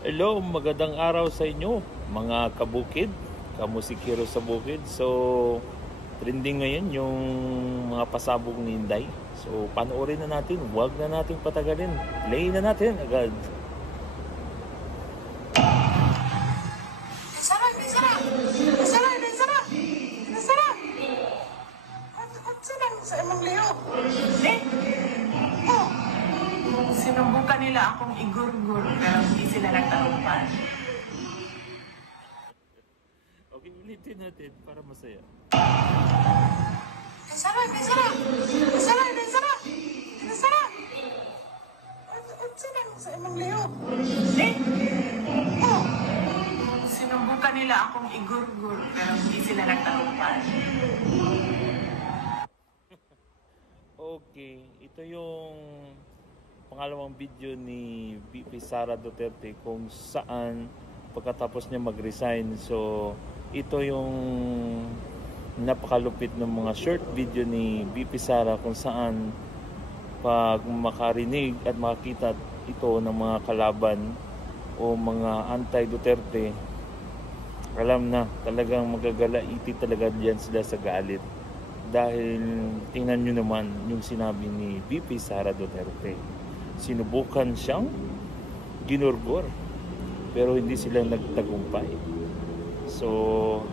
Hello, magandang araw sa inyo mga kabukid, kamusikero sa bukid. So, trending ngayon yung mga pasabog ni Inday. So, panoorin na natin, huwag na natin patagalin. Play na natin agad. Sarap! Sarap! Sarap! Sarap! Sarap! At sarap sa imong liyo. Oh! Sinubukan nila akong igurgur pero hindi sila nagtagumpay. Okay, ulitin natin para masaya. Sarap! Sarap! Sarap! Sarap! Sarap! At sarap sa imong liyo. Oh! Sinubukan nila akong igurgur pero hindi sila nagtagumpay. Okay, ito yung pangalawang video ni VP Sara Duterte kung saan pagkatapos niya mag-resign. So, ito yung napakalupit ng mga short video ni VP Sara kung saan pag makarinig at makakita ito ng mga kalaban o mga anti-Duterte, alam na talagang magagalaiti talaga diyan sila sa galit. Dahil tingnan nyo naman yung sinabi ni VP Sara Duterte. Sinubukan siyang ginurgor pero hindi sila nagtagumpay. So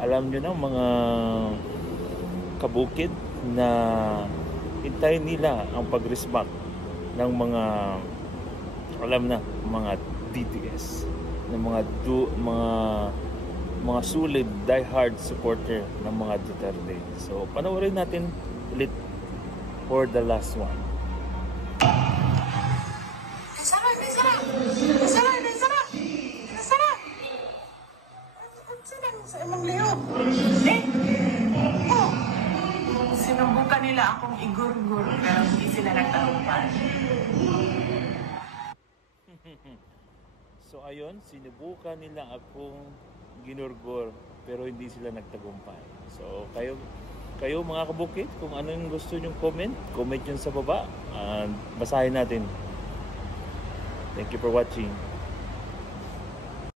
alam nyo na mga kabukid na hintayin nila ang pag-respect ng mga mga DDS, ng mga solid die-hard supporter ng mga Duterte. So, panoorin natin ulit for the last one. Sarap! Sarap! Sarap! Sarap! Sarap! At sarap sa imong liyo. Oh! Sinubukan nila akong igurgur pero hindi sila nagtagumpay. So, ayun, sinubukan nila akong ginurgor pero hindi sila nagtagumpay. So, kayo mga kabukid, kung ano yung gusto nyong comment yun sa baba. Basahin natin. Thank you for watching.